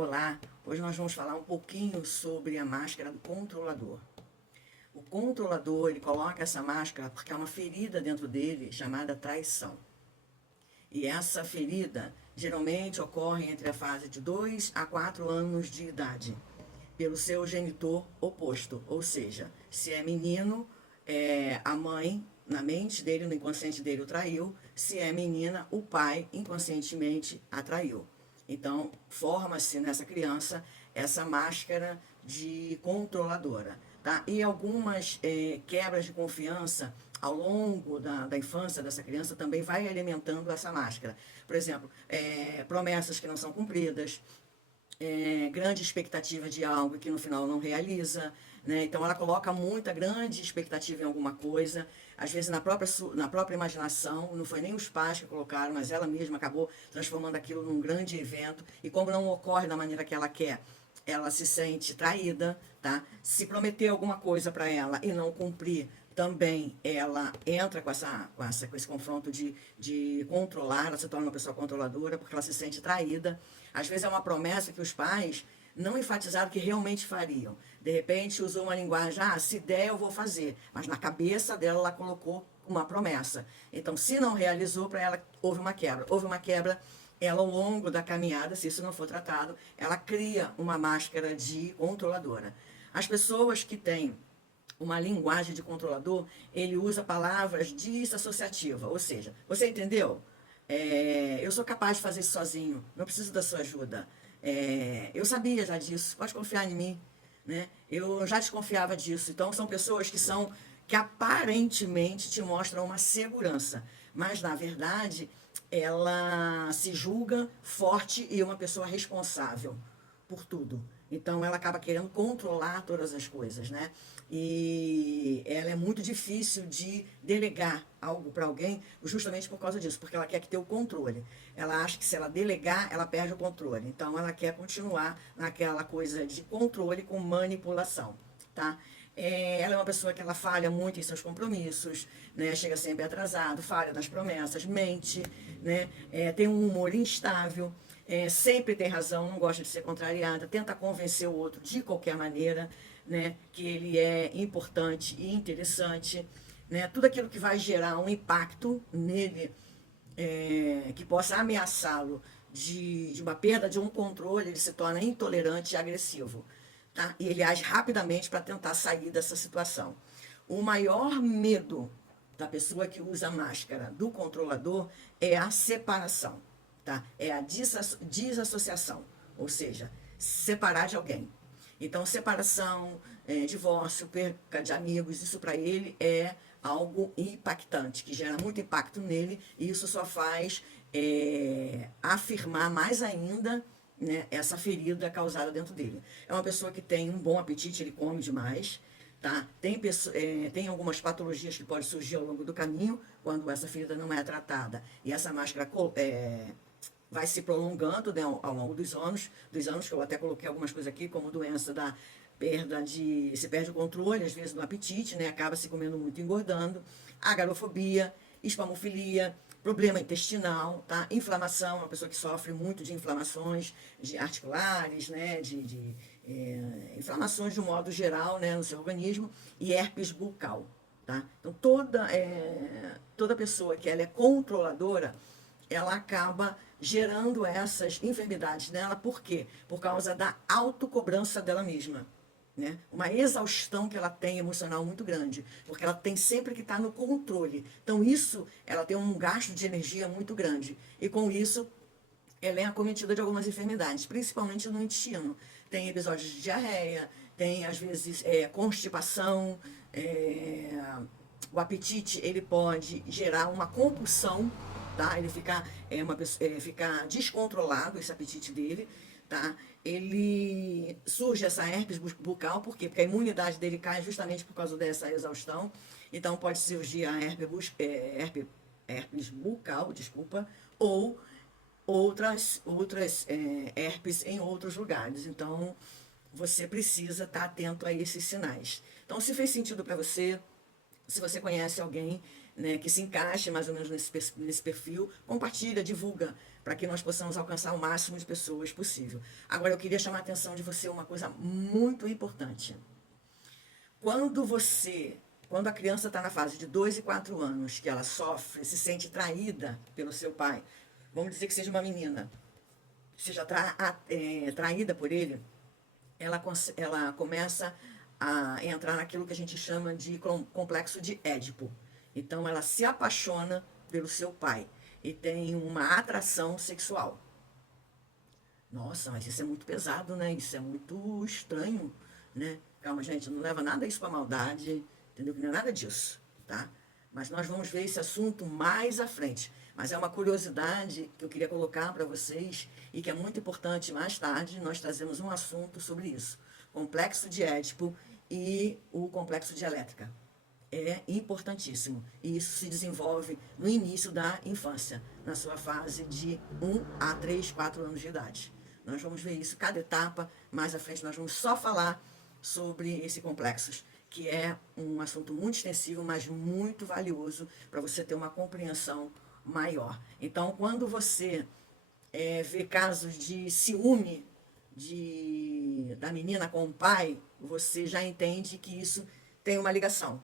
Olá, hoje nós vamos falar um pouquinho sobre a máscara do controlador. O controlador, ele coloca essa máscara porque há uma ferida dentro dele chamada traição. E essa ferida geralmente ocorre entre a fase de 2 a 4 anos de idade, pelo seu genitor oposto. Ou seja, se é menino, a mãe, na mente dele, no inconsciente dele, o traiu. Se é menina, o pai inconscientemente a traiu. Então, forma-se nessa criança essa máscara de controladora. Tá? E algumas quebras de confiança ao longo da infância dessa criança também vai alimentando essa máscara. Por exemplo, promessas que não são cumpridas, grande expectativa de algo que no final não realiza, né? Então ela coloca muita grande expectativa em alguma coisa, às vezes na própria imaginação, não foi nem os pais que colocaram, mas ela mesma acabou transformando aquilo num grande evento, e como não ocorre da maneira que ela quer, ela se sente traída, tá? Se prometer alguma coisa para ela e não cumprir, também ela entra com esse confronto de controlar, ela se torna uma pessoa controladora, porque ela se sente traída. Às vezes é uma promessa que os pais não enfatizaram que realmente fariam. De repente usou uma linguagem, se der eu vou fazer, mas na cabeça dela ela colocou uma promessa. Então, se não realizou, para ela houve uma quebra. Houve uma quebra, ela ao longo da caminhada, se isso não for tratado, ela cria uma máscara de controladora. As pessoas que têm uma linguagem de controlador, ele usa palavras desassociativas, ou seja, você entendeu? Eu sou capaz de fazer isso sozinho, não preciso da sua ajuda. Eu sabia já disso, pode confiar em mim, né? Eu já desconfiava disso. Então são pessoas que aparentemente te mostram uma segurança, mas na verdade ela se julga forte e uma pessoa responsável por tudo. Então ela acaba querendo controlar todas as coisas, né? E ela é muito difícil de delegar algo para alguém justamente por causa disso, porque ela quer que tenha o controle. Ela acha que se ela delegar, ela perde o controle. Então ela quer continuar naquela coisa de controle com manipulação, tá? Ela é uma pessoa que ela falha muito em seus compromissos, né? Chega sempre atrasado, falha nas promessas, mente, né? Tem um humor instável, sempre tem razão, não gosta de ser contrariada, tenta convencer o outro de qualquer maneira, né? Que ele é importante e interessante, né? Tudo aquilo que vai gerar um impacto nele, que possa ameaçá-lo de uma perda de um controle, ele se torna intolerante e agressivo. Tá? E ele age rapidamente para tentar sair dessa situação. O maior medo da pessoa que usa máscara do controlador é a separação, tá? É a desassociação, ou seja, separar de alguém. Então, separação, divórcio, perca de amigos, isso para ele é algo impactante, que gera muito impacto nele, e isso só faz afirmar mais ainda, né, essa ferida causada dentro dele. É uma pessoa que tem um bom apetite, ele come demais, tá? Tem algumas patologias que podem surgir ao longo do caminho, quando essa ferida não é tratada, e essa máscara vai se prolongando, né, ao longo dos anos, que eu até coloquei algumas coisas aqui, como doença da se perde o controle, às vezes, do apetite, né, acaba se comendo muito e engordando, agorafobia, espamofilia, problema intestinal, tá? Inflamação, uma pessoa que sofre muito de inflamações de articulares, né, inflamações de um modo geral, né, no seu organismo, e herpes bucal, tá? Então toda pessoa que ela é controladora, ela acaba gerando essas enfermidades nela. Por quê? Por causa da autocobrança dela mesma, né? Uma exaustão que ela tem emocional muito grande, porque ela tem sempre que estar no controle. Então isso, ela tem um gasto de energia muito grande, e com isso ela é acometida de algumas enfermidades, principalmente no intestino. Tem episódios de diarreia, tem às vezes constipação, o apetite ele pode gerar uma compulsão, tá? Ele ficar descontrolado, esse apetite dele, tá? Ele surge essa herpes bucal, por quê? Porque a imunidade dele cai justamente por causa dessa exaustão. Então pode surgir a herpes bucal, desculpa, ou outras herpes em outros lugares. Então você precisa estar atento a esses sinais. Então, se fez sentido para você, se você conhece alguém, né, que se encaixe mais ou menos nesse perfil, compartilha, divulga, para que nós possamos alcançar o máximo de pessoas possível. Agora, eu queria chamar a atenção de você uma coisa muito importante. Quando a criança está na fase de 2 e 4 anos, que ela sofre, se sente traída pelo seu pai, vamos dizer que seja uma menina, seja traída por ele, ela começa a entrar naquilo que a gente chama de complexo de Édipo. Então, ela se apaixona pelo seu pai e tem uma atração sexual. Nossa, mas isso é muito pesado, né? Isso é muito estranho, né? Calma, gente, não leva nada isso para maldade, entendeu? Que não é nada disso, tá? Mas nós vamos ver esse assunto mais à frente. Mas é uma curiosidade que eu queria colocar para vocês e que é muito importante. Mais tarde nós trazemos um assunto sobre isso. Complexo de Édipo e o complexo de Elétrica. É importantíssimo. E isso se desenvolve no início da infância, na sua fase de 1 a 3, 4 anos de idade. Nós vamos ver isso, cada etapa. Mais à frente nós vamos só falar sobre esse complexo, que é um assunto muito extensivo, mas muito valioso para você ter uma compreensão maior. Então, quando você vê casos de ciúme da menina com o pai, você já entende que isso tem uma ligação.